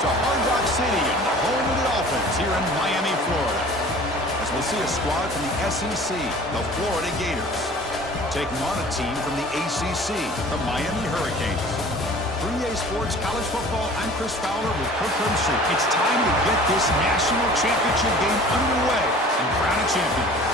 to Hard Rock City and the home of the Dolphins here in Miami, Florida. As we'll see a squad from the SEC, the Florida Gators, taking on a team from the ACC, the Miami Hurricanes. 3A Sports College Football, I'm Chris Fowler with Kirk Herbstreit. It's time to get this national championship game underway and crown a champion.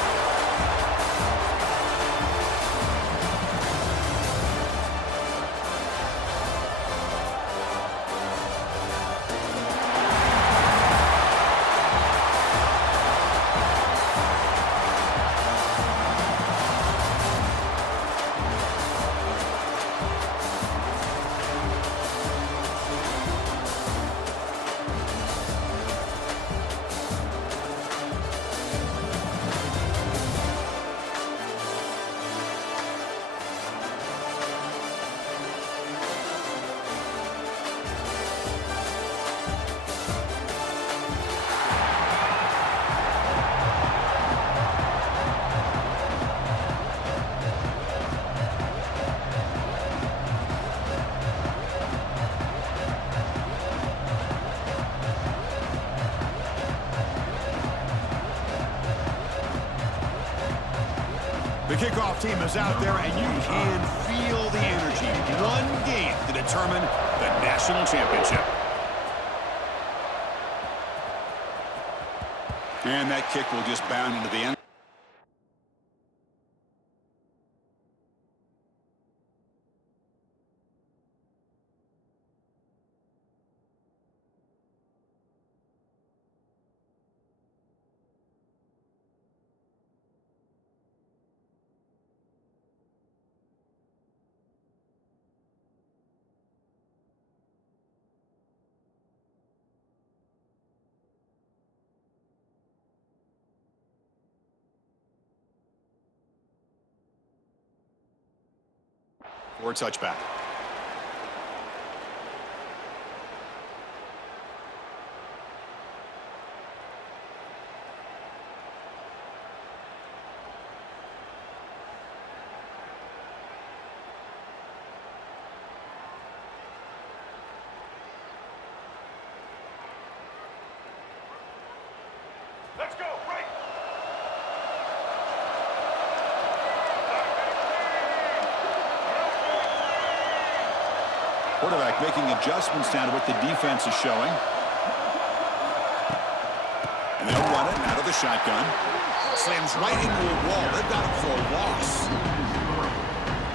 The kickoff team is out there, and you can feel the energy. One game to determine the national championship. And that kick will just bound into the end. Or touchback. Let's go, right. Quarterback making adjustments down to what the defense is showing. And they'll run it out of the shotgun. Slams right into a wall. They've got him for a loss.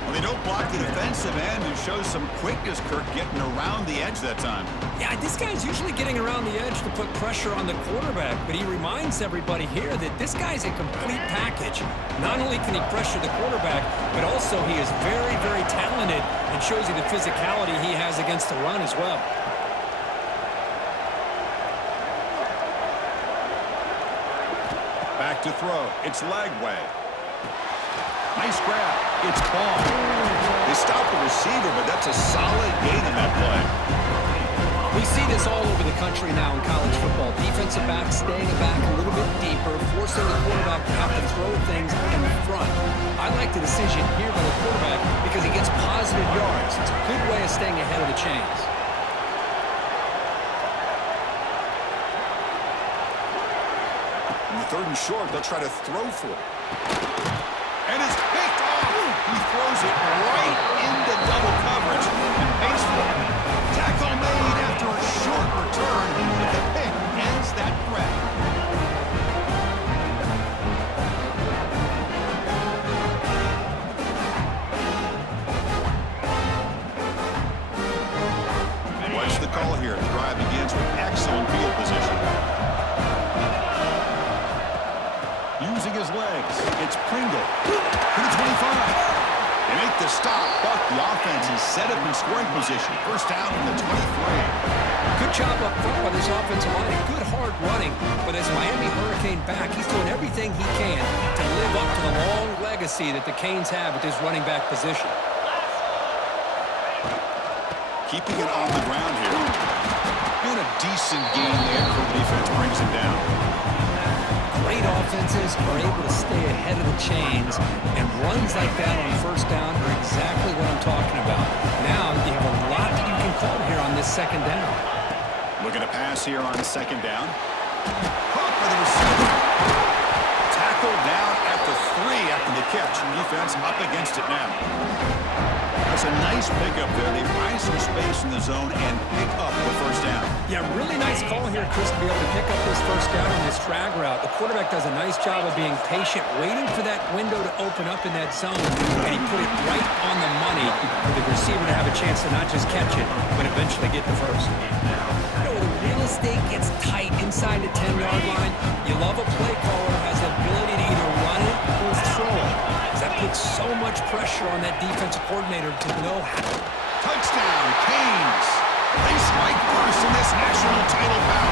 Well, they don't block the defensive end, who shows some quickness, Kirk, getting around the edge that time. Yeah, this guy's usually getting around the edge to put pressure on the quarterback, but he reminds everybody here that this guy's a complete package. Not only can he pressure the quarterback, but also he is very, very talented and shows you the physicality he has against the run as well. Back to throw. It's Lagway. Nice grab. It's ball. They stop the receiver, but that's a solid gain in that play. We see this all over the country now in college football. Defensive backs staying back a little bit deeper, forcing the quarterback to have to throw things in front. I like the decision here by the quarterback because he gets positive yards. It's a good way of staying ahead of the chains. In the third and short, they'll try to throw for it. And it's picked off. He throws it right into double coverage and pays for it. Tackle made after a short return, but the pick ends that threat. What's the call here? The drive begins with excellent field position. Using his legs, it's Pringle to the 25. They make the stop, but the offense is set up in scoring position. First down from the 23. Good job up front by this offensive line. Good hard running, but as Miami Hurricane back, he's doing everything he can to live up to the long legacy that the Canes have at this running back position. Keeping it on the ground here. Doing a decent game there before the defense brings him down. Great offenses are able to stay ahead of the chains, and runs like that on first down are exactly what I'm talking about. Now you have a lot that you can call here on this second down. Looking to pass here on second down. Caught by the receiver. Tackled down at the 3 after the catch. Defense up against it now. That's a nice pickup there. They find some space in the zone and pick up the first down. Yeah, really nice call here, Chris, to be able to pick up this first down on this drag route. The quarterback does a nice job of being patient, waiting for that window to open up in that zone, and he put it right on the money for the receiver to have a chance to not just catch it, but eventually get the first. You know, the real estate gets tight inside the 10-yard line. You love a play caller who has the ability to either run it or throw it. That puts so much pressure on that defensive coordinator to know how. Touchdown, Canes. They strike first in this national title bout.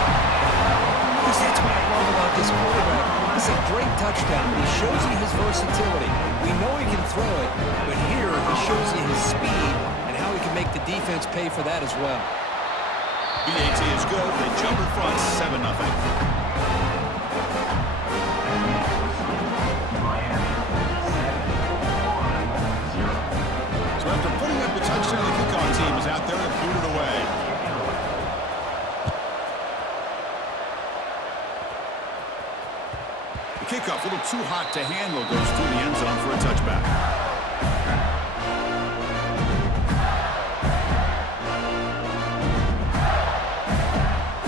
Because that's what I love about this quarterback. It's a great touchdown. He shows you his versatility. We know he can throw it, but here he shows you his speed and how he can make the defense pay for that as well. BAT is good. They jump in front 7-0. After putting up the touchdown, the kickoff team is out there to boot it away. The kickoff, a little too hot to handle, goes through the end zone for a touchback.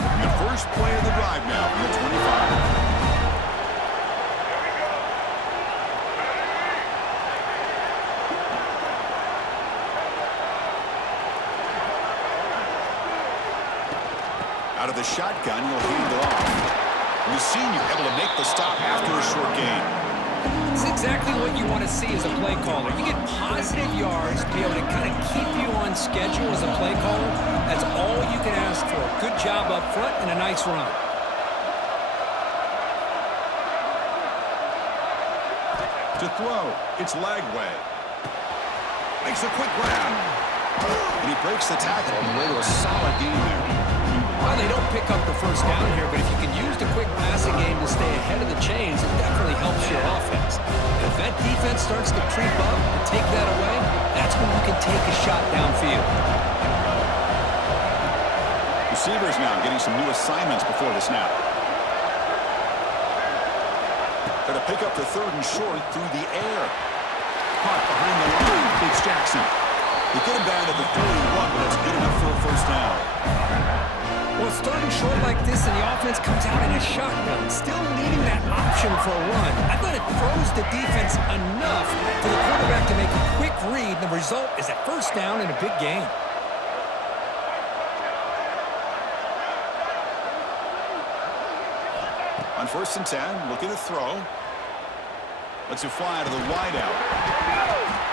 And the first play of the drive now from the 25. Out of the shotgun, he'll hand it off. And the senior able to make the stop after a short gain. It's exactly what you want to see as a play caller. You get positive yards to be able to kind of keep you on schedule as a play caller. That's all you can ask for. Good job up front and a nice run. To throw, it's Lagway. Makes a quick grab. And he breaks the tackle on the way to a solid gain there. Well, they don't pick up the first down here, but if you can use the quick passing game to stay ahead of the chains, it definitely helps your offense. If that defense starts to creep up and take that away, that's when you can take a shot downfield. Receivers now getting some new assignments before the snap. Going to pick up the 3rd and short through the air. Caught behind the line, Biggs Jackson. They get him down at the 31, but it's good enough for a first down. Well, starting short like this and the offense comes out in a shotgun, still needing that option for a run. I thought it throws the defense enough for the quarterback to make a quick read, and the result is a first down and a big gain. On 1st and 10, looking to throw. Lets it fly to the wideout.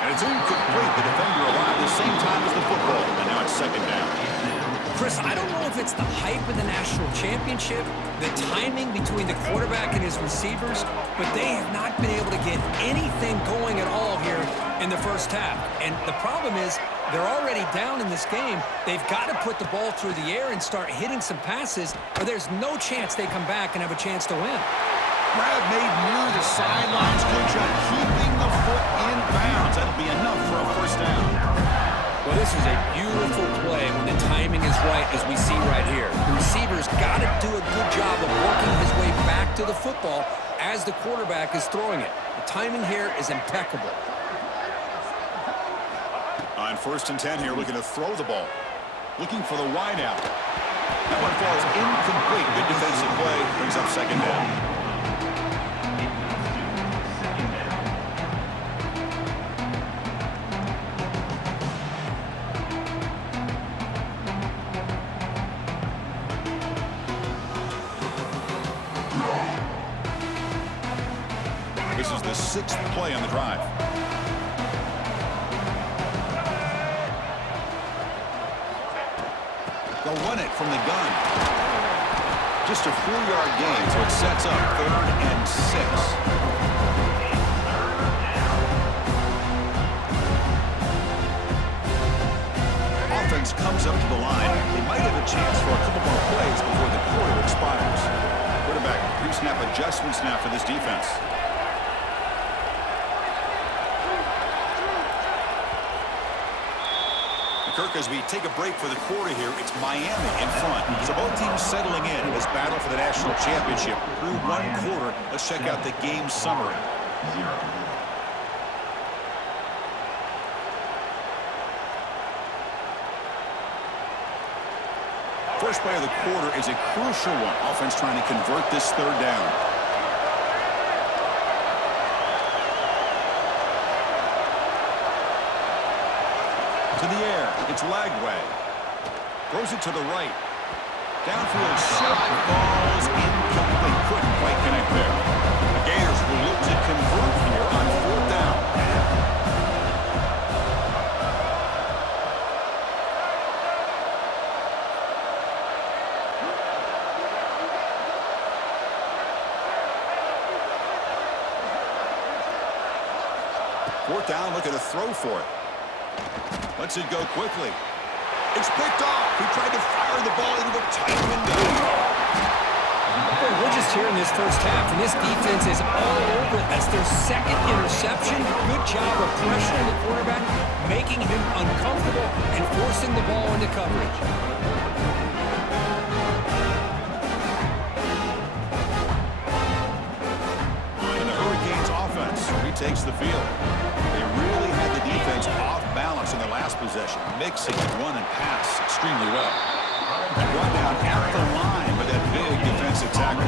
And it's incomplete. The defender arrived at the same time as the football, and now it's 2nd down. Chris, I don't know if it's the hype of the national championship, the timing between the quarterback and his receivers, but they have not been able to get anything going at all here in the first half. And the problem is they're already down in this game. They've got to put the ball through the air and start hitting some passes, or there's no chance they come back and have a chance to win. Grab made near the sidelines. Good job keeping the foot in bounds. That'll be enough for a first down. Well, this is a beautiful play when the timing is right, as we see right here. The receiver's got to do a good job of working his way back to the football as the quarterback is throwing it. The timing here is impeccable. On 1st and 10 here, looking to throw the ball. Looking for the wideout. That one falls incomplete. Good defensive play. Brings up 2nd down. This is the 6th play on the drive. They'll run it from the gun. Just a 4-yard gain, so it sets up 3rd and 6. Offense comes up to the line. They might have a chance for a couple more plays before the quarter expires. Quarterback pre-snap adjustments now for this defense. Kirk, as we take a break for the quarter here, it's Miami in front. So both teams settling in this battle for the national championship. Through one quarter, let's check out the game summary. First play of the quarter is a crucial one. Offense trying to convert this third down. To the air, it's Lagway. Throws it to the right. Downfield shot, falls incomplete. Couldn't quite connect there. The Gators will look to convert here on fourth down. Fourth down, looking to throw for it. Lets it go quickly. It's picked off. He tried to fire the ball into a tight window. Boy, we're just here in this first half, and this defense is all over it. That's their second interception. Good job of pressuring the quarterback, making him uncomfortable, and forcing the ball into coverage. And the Hurricanes offense retakes the field. They really had the defense off balance in their last possession, mixing run and pass extremely well. Brought down at the line with that big defensive tackle.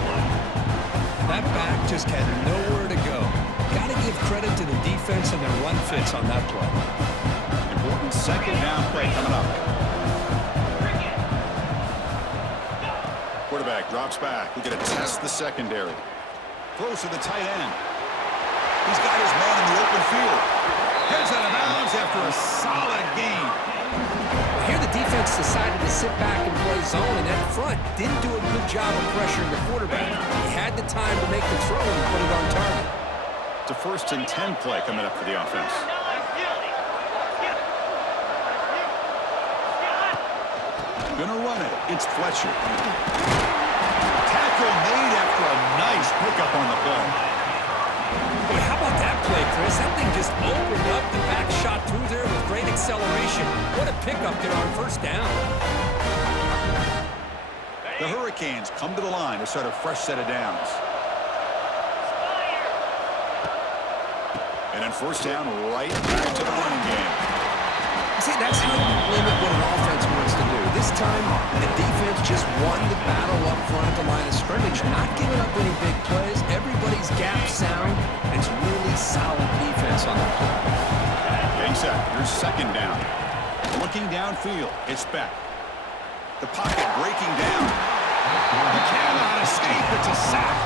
That back just had nowhere to go. Got to give credit to the defense and their run fits on that play. Important second down play coming up. Quarterback drops back. We're going to test the secondary. Throws to the tight end. He's got his man in the open field. Heads out of bounds after a solid gain. Here the defense decided to sit back and play zone, and that front didn't do a good job of pressuring the quarterback. He had the time to make the throw and put it on target. It's a 1st and 10 play coming up for the offense. Gonna run it. It's Fletcher. Tackle made after a nice pickup on the play. Boy, how about that play, Chris? That thing just opened up. The back shot through there with great acceleration. What a pickup there on first down. The Hurricanes come to the line to start a fresh set of downs. And then first down, right back to the running game. See, that's how you limit what an offense wants to do. This time, the defense just won the battle up front at the line of scrimmage, not giving up any big plays. Everybody's gap sound, and it's really solid defense on the play. Getting set. Here's second down. Looking downfield. It's Beck. The pocket breaking down. He cannot escape. It's a sack.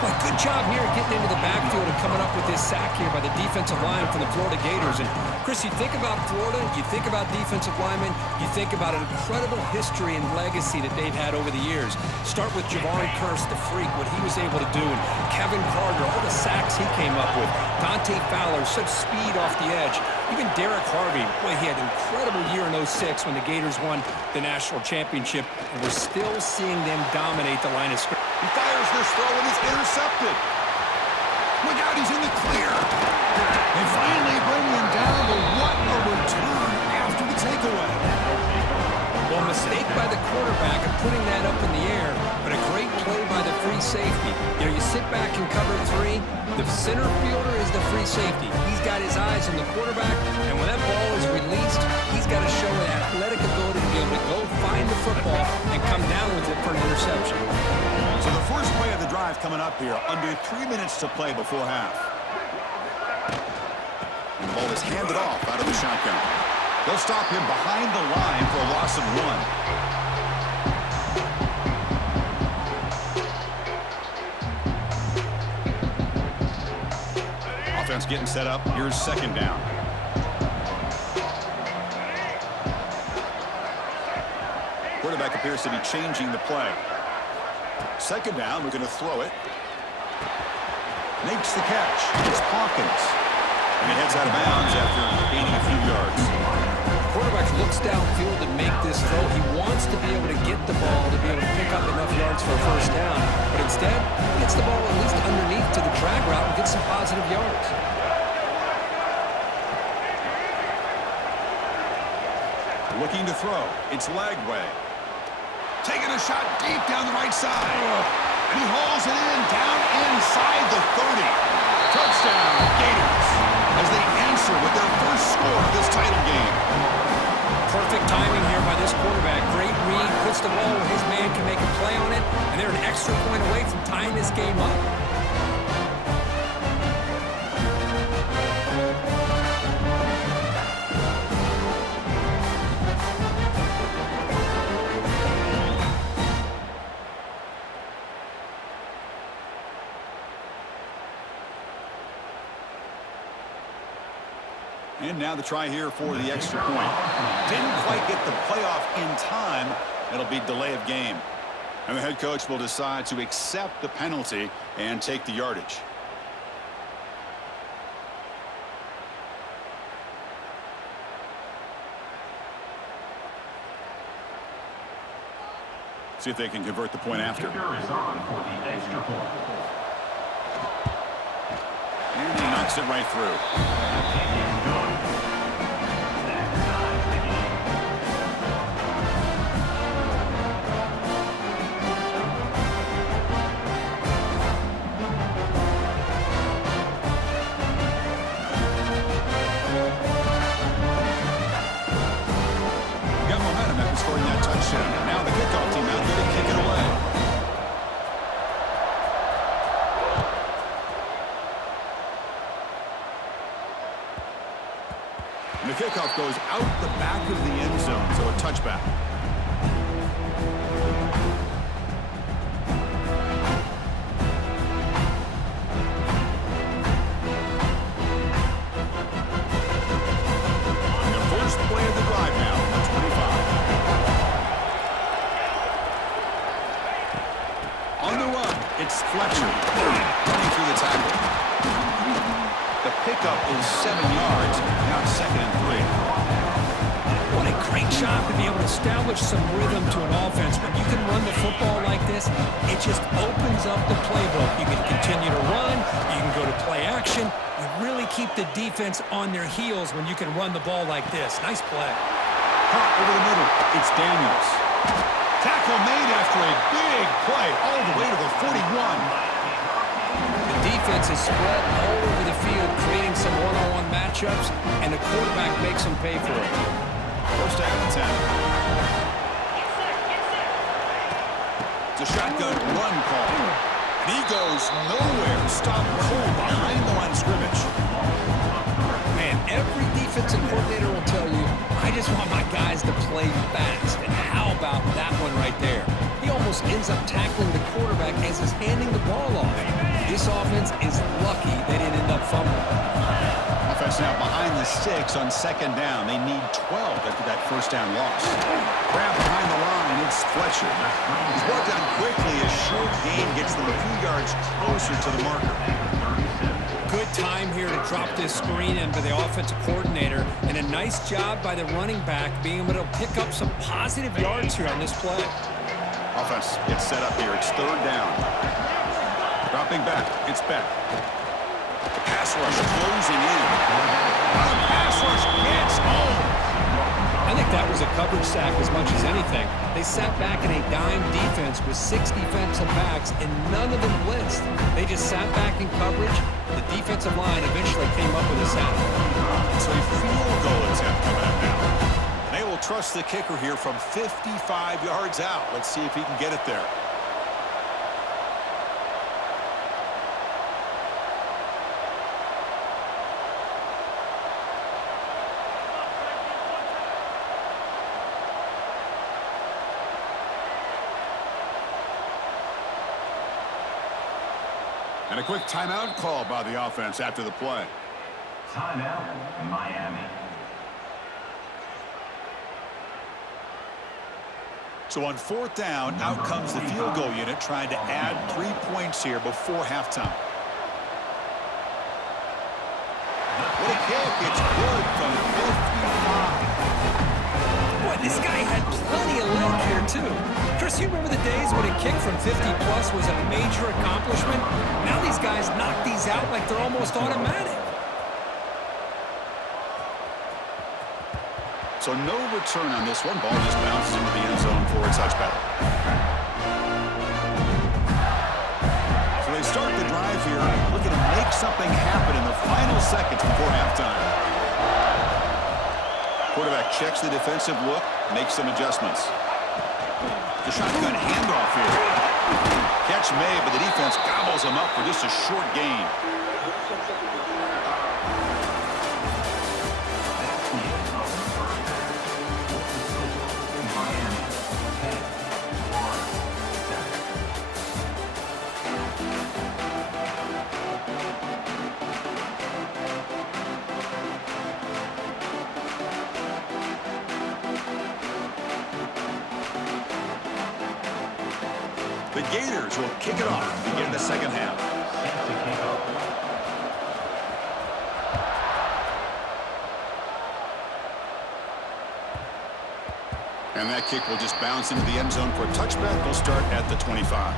Well, good job here getting into the backfield and coming up with this sack here by the defensive line from the Florida Gators. And, Chris, you think about Florida, you think about defensive linemen, you think about an incredible history and legacy that they've had over the years. Start with Javon Kearse, the freak, what he was able to do, and Kevin Carter, all the sacks he came up with. Dante Fowler, such speed off the edge. Even Derek Harvey, boy, he had an incredible year in 06 when the Gators won the national championship, and we're still seeing them dominate the line of scrimmage. He fires this throw and it's intercepted. Look out, he's in the clear. They finally bring him down, but what a return after the takeaway. Well, mistake by the quarterback of putting that up in the air, but a great play by the free safety. You know, you sit back and cover three. The center fielder is the free safety. He's got his eyes on the quarterback, and when that ball is released, he's got to show an athletic ability to be able to go find the football and come down with it for an interception. So the first play of the drive coming up here, under 3 minutes to play before half. And the ball is handed off out of the shotgun. They'll stop him behind the line for a loss of 1. Offense getting set up. Here's second down. Quarterback appears to be changing the play. Second down, we're going to throw it. Makes the catch. It's Hawkins. And he heads out of bounds after gaining a few yards. Quarterback looks downfield to make this throw. He wants to be able to get the ball to be able to pick up enough yards for a first down. But instead, he gets the ball at least underneath to the drag route and gets some positive yards. Looking to throw. It's Lagway. Taking a shot deep down the right side. And he hauls it in down inside the 30. Touchdown, Gators, as they answer with their first score of this title game. Perfect timing here by this quarterback. Great read, puts the ball where his man can make a play on it, and they're an extra point away from tying this game up. And now the try here for the extra point. Didn't quite get the playoff in time. It'll be delay of game. And the head coach will decide to accept the penalty and take the yardage. See if they can convert the point after. And he knocks it right through. Scoring that touchdown. Now the kickoff team out there to kick it away. And the kickoff goes out the back of the end zone, so a touchback. And the first play of the drive now, the 25. On the run, it's Fletcher running through the tackle. The pickup is 7 yards, now 2nd and 3. What a great job to be able to establish some rhythm to an offense. When you can run the football like this, it just opens up the playbook. You can continue to run, you can go to play action. You really keep the defense on their heels when you can run the ball like this. Nice play. Hot over the middle, it's Daniels. Tackle made after a big play all the way to the 41. The defense is spread all over the field, creating some one-on-one matchups, and the quarterback makes them pay for it. First down and 10. It's a shotgun run call. And he goes nowhere. Stop cold behind the line of scrimmage. Man, every defensive coordinator will tell you, I just want my guys to play fast. And how about that one right there? He almost ends up tackling the quarterback as he's handing the ball off. This offense is lucky they didn't end up fumbling. Offense now behind the 6 on 2nd down. They need 12 after that first down loss. Grab behind the line, it's Fletcher. He's brought down quickly. A short gain gets them a few yards closer to the marker. Good time here to drop this screen into the offensive coordinator, and a nice job by the running back being able to pick up some positive yards here on this play. Offense gets set up here. It's 3rd down. Dropping back, it's Beck. Pass rush closing in. Pass rush gets home. I think that was a coverage sack as much as anything. They sat back in a dime defense with 6 defensive backs, and none of them blitzed. They just sat back in coverage. The defensive line eventually came up with a sack. So a field goal attempt coming up now. And they will trust the kicker here from 55 yards out. Let's see if he can get it there. And a quick timeout call by the offense after the play. Timeout, Miami. So on 4th down, out comes the field goal unit trying to add 3 points here before halftime. What a kick. It's good from 55. Boy, this guy had plenty of leg here, too. Chris, you remember the days when a kick from 50-plus was a major accomplishment? Now these guys knock these out like they're almost automatic. So no return on this one. Ball just bounces into the end zone for a touchback. So they start the drive here, looking to make something happen in the final seconds before halftime. Quarterback checks the defensive look, makes some adjustments. The shotgun handoff here. Catch made, but the defense gobbles him up for just a short gain. The Gators will kick it off to begin the second half. And that kick will just bounce into the end zone for a touchback. They'll start at the 25.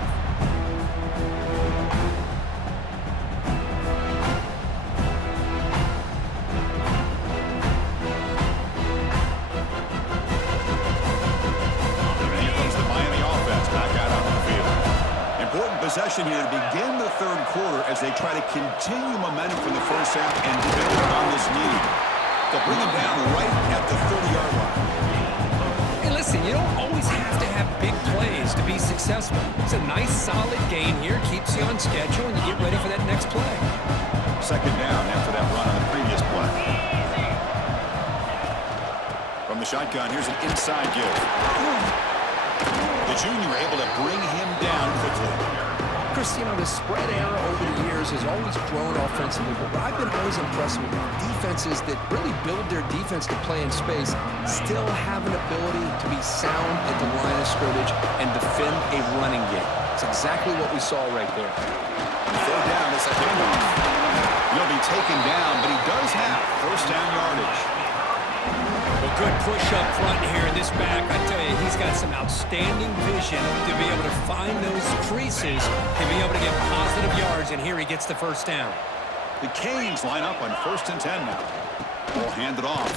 Possession here to begin the third quarter as they try to continue momentum from the first half and build on this lead. They'll bring them down right at the 30-yard line. Hey, listen, you don't always have to have big plays to be successful. It's a nice, solid gain here. Keeps you on schedule, and you get ready for that next play. Second down after that run on the previous play. From the shotgun, here's an inside give. The junior able to bring him down quickly. Chris, you know, the spread era over the years has always grown offensively, but what I've been always impressed with defenses that really build their defense to play in space still have an ability to be sound at the line of scrimmage and defend a running game. It's exactly what we saw right there. Third down, it's a handoff. He'll be taken down, but he does have first down yardage. A good push up front here in this back. I tell you, he's got some outstanding vision to be able to find those creases and be able to get positive yards, and here he gets the first down. The Canes line up on 1st and 10 now. Ball handed off.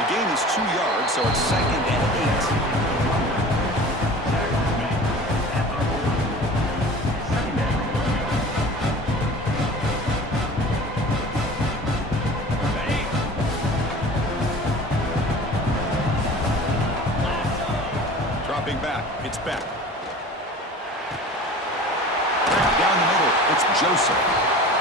The gain is 2 yards, so it's 2nd and 8. Back. It's back. Down the middle, it's Joseph.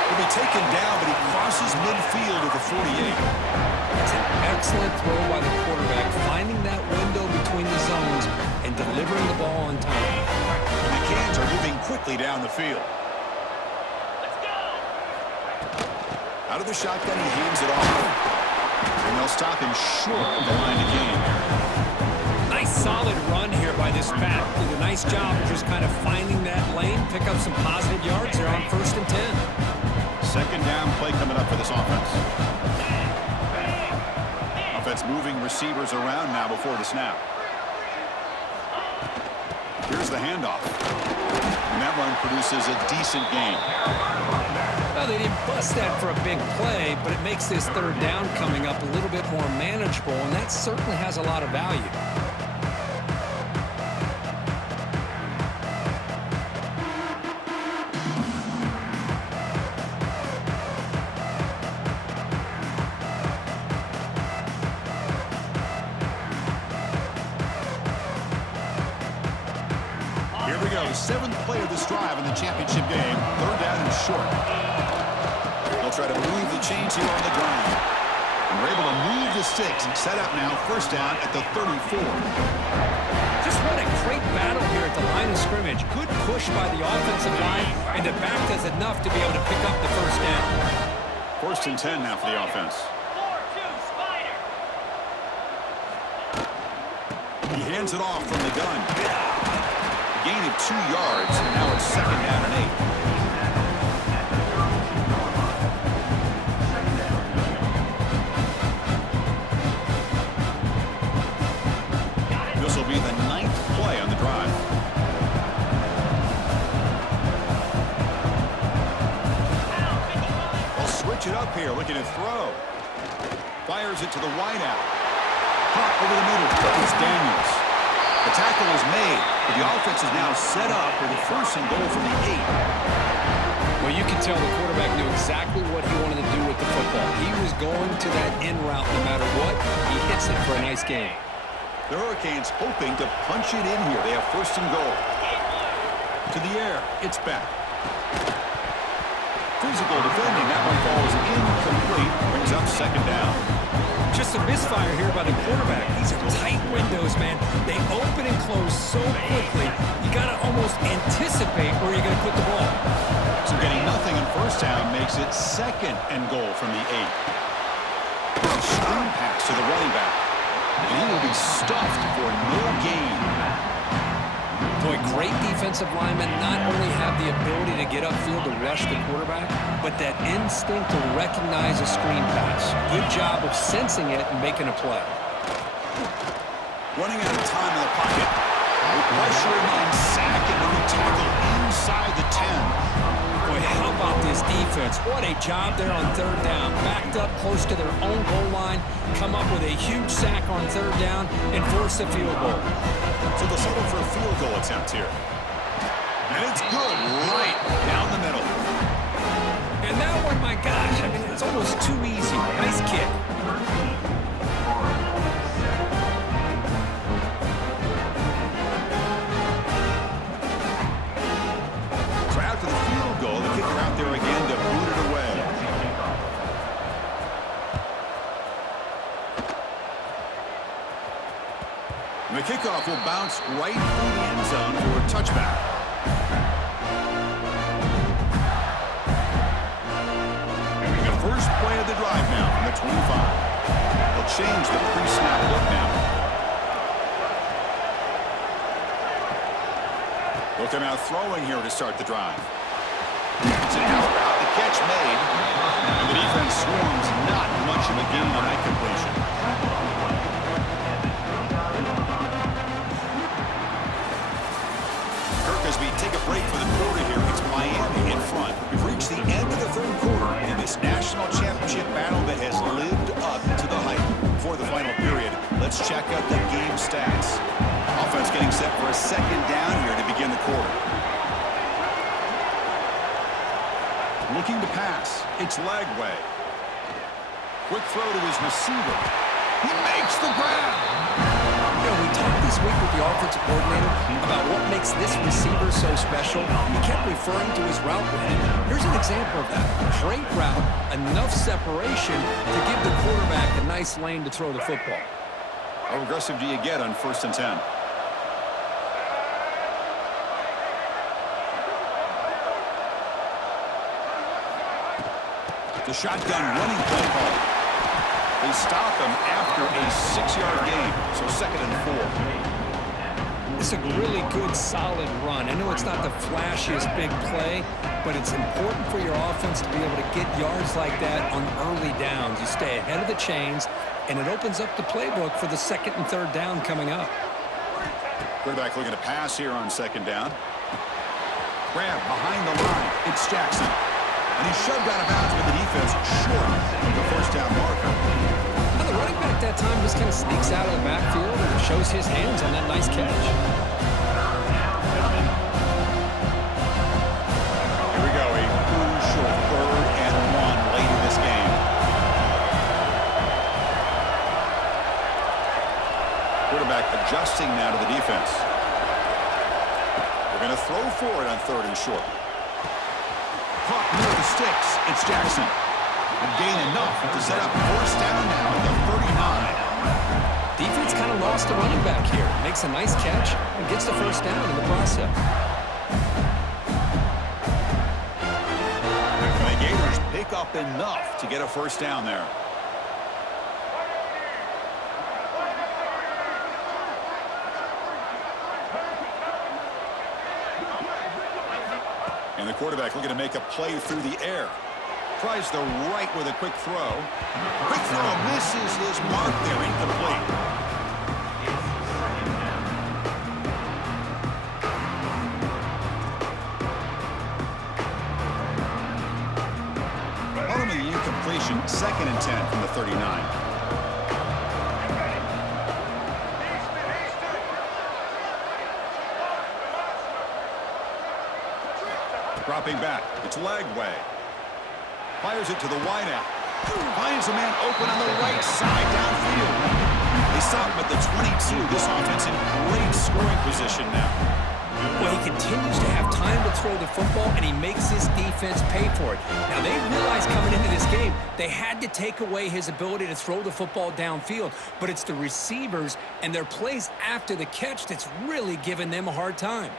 He'll be taken down, but he crosses midfield at the 48. That's an excellent throw by the quarterback, finding that window between the zones and delivering the ball on time. And the Canes are moving quickly down the field. Let's go! Out of the shotgun, he hands it off. And they'll stop him short of the line of game. Nice solid run here by this back. Did a nice job of just kind of finding that lane, pick up some positive yards there on 1st and 10. Second down play coming up for this offense. Offense moving receivers around now before the snap. Here's the handoff. And that run produces a decent gain. Well, they didn't bust that for a big play, but it makes this third down coming up a little bit more manageable, and that certainly has a lot of value. Here we go, 7th play of this drive in the championship game. Third down and short. They'll try to move the chains here on the ground. And we're able to move the sticks and set up now first down at the 34. Just what a great battle here at the line of scrimmage. Good push by the offensive line, and the back does enough to be able to pick up the first down. 1st and 10 now for the offense. 4-2 Spider. He hands it off from the gun. A gain of 2 yards, and now it's 2nd down and 8. This will be the 9th play on the drive. They'll switch it up here, looking to throw. Fires it to the wideout. Over the middle, it's Daniels. The tackle is made, but the offense is now set up with a first and goal from the 8. Well, you can tell the quarterback knew exactly what he wanted to do with the football. He was going to that in route no matter what. He hits it for a nice gain. The Hurricanes hoping to punch it in here. They have first and goal. To the air, it's back. Physical defending, that one falls incomplete. Brings up second down. Just a misfire here by the quarterback. These are tight windows, man. They open and close so quickly, you got to almost anticipate where you're going to put the ball. So getting nothing on first down makes it second and goal from the 8. A screen pass to the running back. And he will be stuffed for no gain. Boy, great defensive linemen not only have the ability to get upfield to rush the quarterback, but that instinct to recognize a screen pass. Good job of sensing it and making a play. Running out of time in the pocket. Pressure and sack and a tackle inside the 10. Boy, how about this defense? What a job there on third down. Backed up close to their own goal line, come up with a huge sack on third down, and force a field goal. So they'll settle for a field goal attempt here. And it's good right down the middle. And that one, my gosh, I mean, it's almost too easy. Nice kick. So after the field goal, the kicker out there again to boot it away. And the kickoff will bounce right through the end zone for a touchback. The first play of the drive now from the 25. They'll change the pre-snap look now. They'll come out throwing here to start the drive. It's an out route, the catch made, and the defense swarms not much of a gain on that completion. As we take a break for the quarter here, it's Miami in front. We've reached the end of the third quarter in this national championship battle that has lived up to the hype. Before the final period, let's check out the game stats. Offense getting set for a second down here to begin the quarter. Looking to pass. It's Lagway. Quick throw to his receiver. He makes the grab. You know, we talked this week with the offensive coordinator about what makes this receiver so special. He kept referring to his route running. Here's an example of that. Great route, enough separation to give the quarterback a nice lane to throw the football. How aggressive do you get on 1st and 10? The shotgun running play call. They stop him after a 6-yard gain, so 2nd and 4. It's a really good, solid run. I know it's not the flashiest big play, but it's important for your offense to be able to get yards like that on early downs. You stay ahead of the chains, and it opens up the playbook for the 2nd and 3rd down coming up. Quarterback looking to pass here on 2nd down. Grab behind the line. It's Jackson. And he's shoved out of bounds with the defense short of the first down marker. Now the running back that time just kind of sneaks out of the backfield and shows his hands on that nice catch. Here we go, a crucial 3rd and 1 late in this game. Quarterback adjusting now to the defense. They're going to throw for it on 3rd and short. Caught near the sticks. It's Jackson. And gain enough to set up 1st down now at the 39. Defense kind of lost the running back here. Makes a nice catch and gets the 1st down in the process. And the Gators pick up enough to get a 1st down there. And the quarterback looking to make a play through the air. Tries the right with a quick throw. Quick throw misses his mark there, incomplete. Bottom of the incompletion, 2nd and 10 from the 39. Dropping back. It's leg way. Fires it to the wideout. Finds a man open on the right side downfield. They stop him at the 22. This offense in great scoring position now. Well, he continues to have time to throw the football, and he makes this defense pay for it. Now, they realized coming into this game, they had to take away his ability to throw the football downfield, but it's the receivers and their plays after the catch that's really giving them a hard time.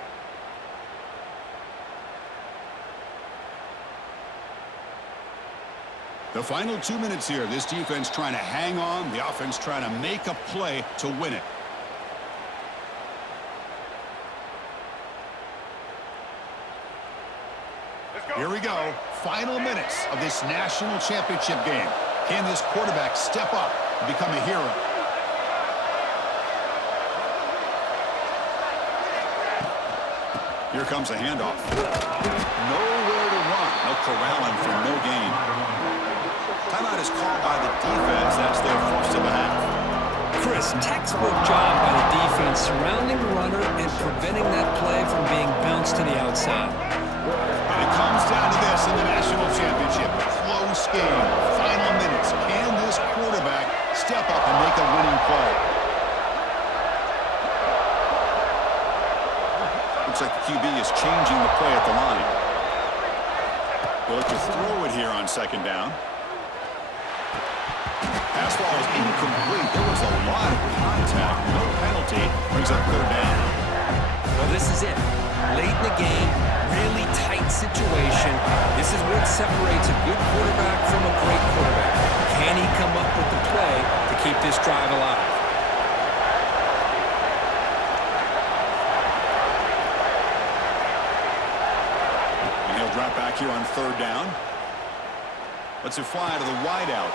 The final 2 minutes here. This defense trying to hang on. The offense trying to make a play to win it. Here we go. Final minutes of this national championship game. Can this quarterback step up and become a hero? Here comes a handoff. Nowhere to run. No corralling for no gain. Timeout is called by the defense. That's their first of the half. Chris, textbook job by the defense surrounding the runner and preventing that play from being bounced to the outside. And it comes down to this in the national championship. A close game. Final minutes. Can this quarterback step up and make a winning play? Looks like the QB is changing the play at the line. They'll look to throw it here on second down. Pass ball is incomplete. There was a lot of contact. No penalty. Brings up third down. Well, this is it. Late in the game, really tight situation. This is what separates a good quarterback from a great quarterback. Can he come up with the play to keep this drive alive? And he'll drop back here on third down. Lets it fly to the wideout.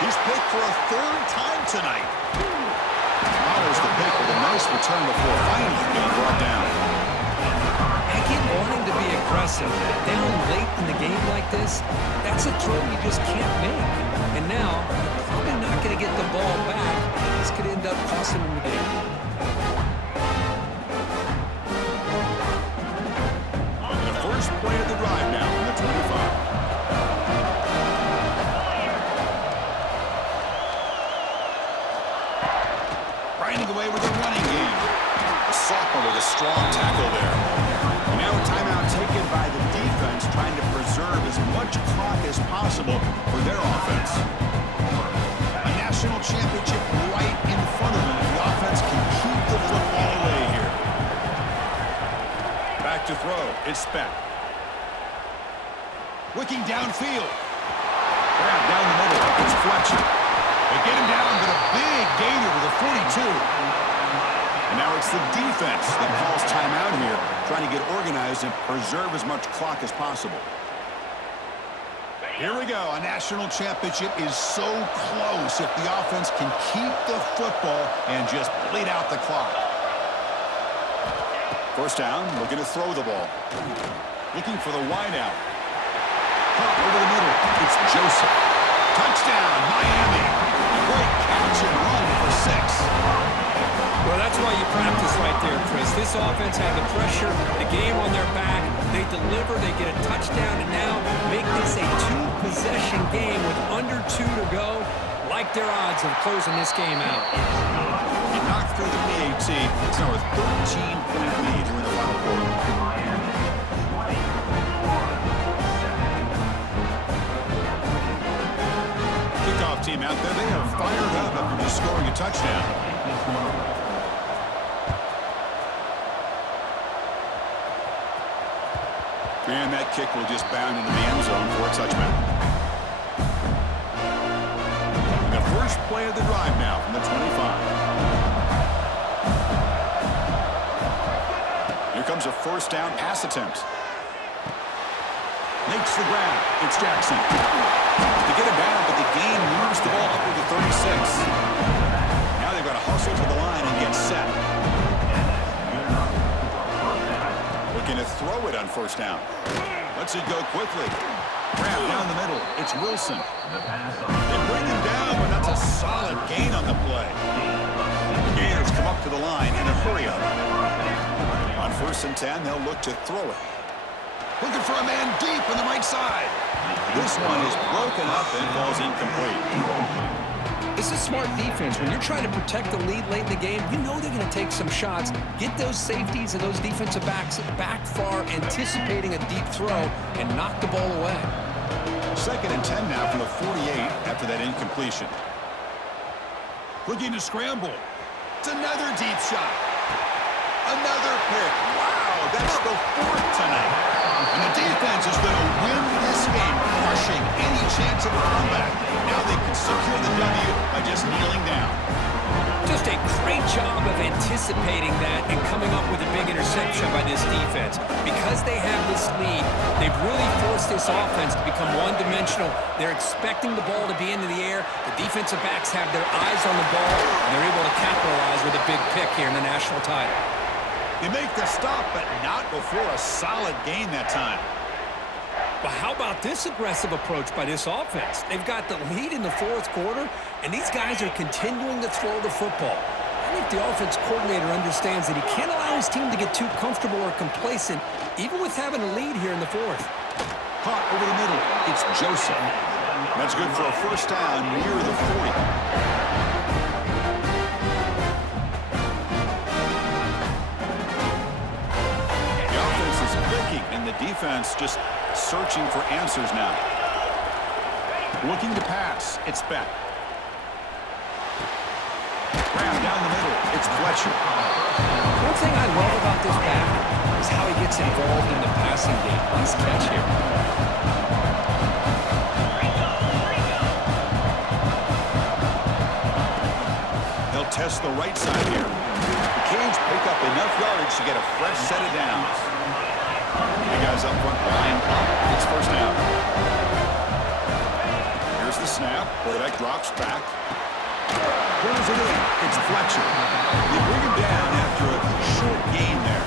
He's picked for a third time tonight. Follows the pick with a nice return before finally being brought down. I get wanting to be aggressive, but down late in the game like this, that's a throw you just can't make. And now, you're probably not going to get the ball back. This could end up costing him the game. The first play of the drive now from the 25. Grinding away with a running game. A sophomore with a strong tackle there. And now a timeout taken by the defense, trying to preserve as much clock as possible for their offense. A national championship right in front of them. The offense can keep the football away here. Back to throw. It's Speck. Looking downfield. Grab down the middle. It's Fletcher. They get him down with a big gainer with a 42. And now it's the defense that calls timeout here, trying to get organized and preserve as much clock as possible. Here we go. A national championship is so close if the offense can keep the football and just bleed out the clock. First down, looking to throw the ball. Looking for the wideout. Pop over the middle. It's Joseph. Touchdown, Miami. Great catch and run for 6. Well, that's why you practice right there, Chris. This offense had the pressure, the game on their back. They deliver, they get a touchdown, and now make this a 2-possession game with under 2 to go. Like their odds of closing this game out. He knocked through the PAT. It's now a 13-point lead here in the final quarter. Kickoff team out there. They are fired up after just scoring a touchdown. And that kick will just bound into the end zone for a touchback. And the first play of the drive now from the 25. Here comes a first down pass attempt. Makes the grab. It's Jackson. To get him down, but the gain moves the ball up to the 36. Now they've got to hustle to the line and get set. Looking to throw it on first down. Lets it go quickly. Grab down the middle. It's Wilson. They bring him down, but that's a solid gain on the play. The Gators come up to the line in a hurry up. On 1st and 10, they'll look to throw it. Looking for a man deep on the right side. This one is broken up and falls incomplete. This is smart defense. When you're trying to protect the lead late in the game, you know they're going to take some shots. Get those safeties and those defensive backs back far, anticipating a deep throw, and knock the ball away. 2nd and 10 now from the 48 after that incompletion. Looking to scramble. It's another deep shot. Another pick. Wow, that's the 4th tonight. And the defense is going to win this game, crushing any chance of a comeback. Now they can secure the W by just kneeling down. Just a great job of anticipating that and coming up with a big interception by this defense. Because they have this lead, they've really forced this offense to become one-dimensional. They're expecting the ball to be into the air. The defensive backs have their eyes on the ball, and they're able to capitalize with a big pick here in the national title. They make the stop, but not before a solid gain that time. But how about this aggressive approach by this offense? They've got the lead in the 4th quarter, and these guys are continuing to throw the football. I think the offense coordinator understands that he can't allow his team to get too comfortable or complacent, even with having a lead here in the 4th. Caught over the middle. It's Joseph. That's good for a first down near the 40. And the defense just searching for answers now. Looking to pass. It's Beck. Ram down the middle. It's Fletcher. One thing I love about this back is how he gets involved in the passing game. Nice catch here. He'll test the right side here. The Canes pick up enough yardage to get a fresh set of downs. The guys up front line up. It's first down. Here's the snap. Quarterback drops back. Pulls it in. It's Fletcher. They bring him down after a short gain there.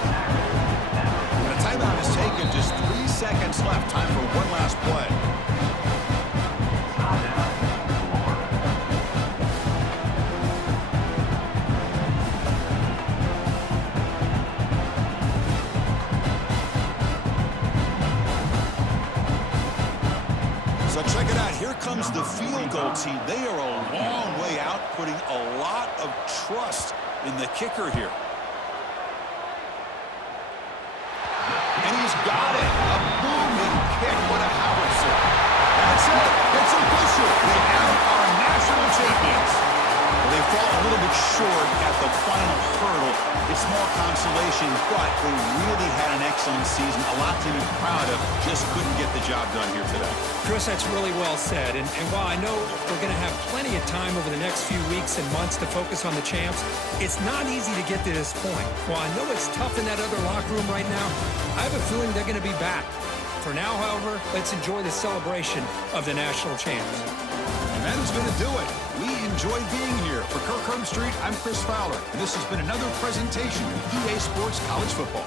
And a timeout is taken. Just 3 seconds left. Time for one last play. So check it out. Here comes the field goal team. They are a long way out, putting a lot of trust in the kicker here. And he's got it. A booming kick. What a howitzer. That's it. It's official. We have our national champions. They fall a little bit short at the final hurdle. It's small consolation, but they really had an excellent season. A lot to be proud of. Just couldn't get the job done here today. Chris, that's really well said. And while I know we're going to have plenty of time over the next few weeks and months to focus on the champs, it's not easy to get to this point. While I know it's tough in that other locker room right now, I have a feeling they're going to be back. For now, however, let's enjoy the celebration of the national champs. And that is going to do it. We enjoyed being here. For Kirk Street, I'm Chris Fowler, and this has been another presentation of EA Sports College Football.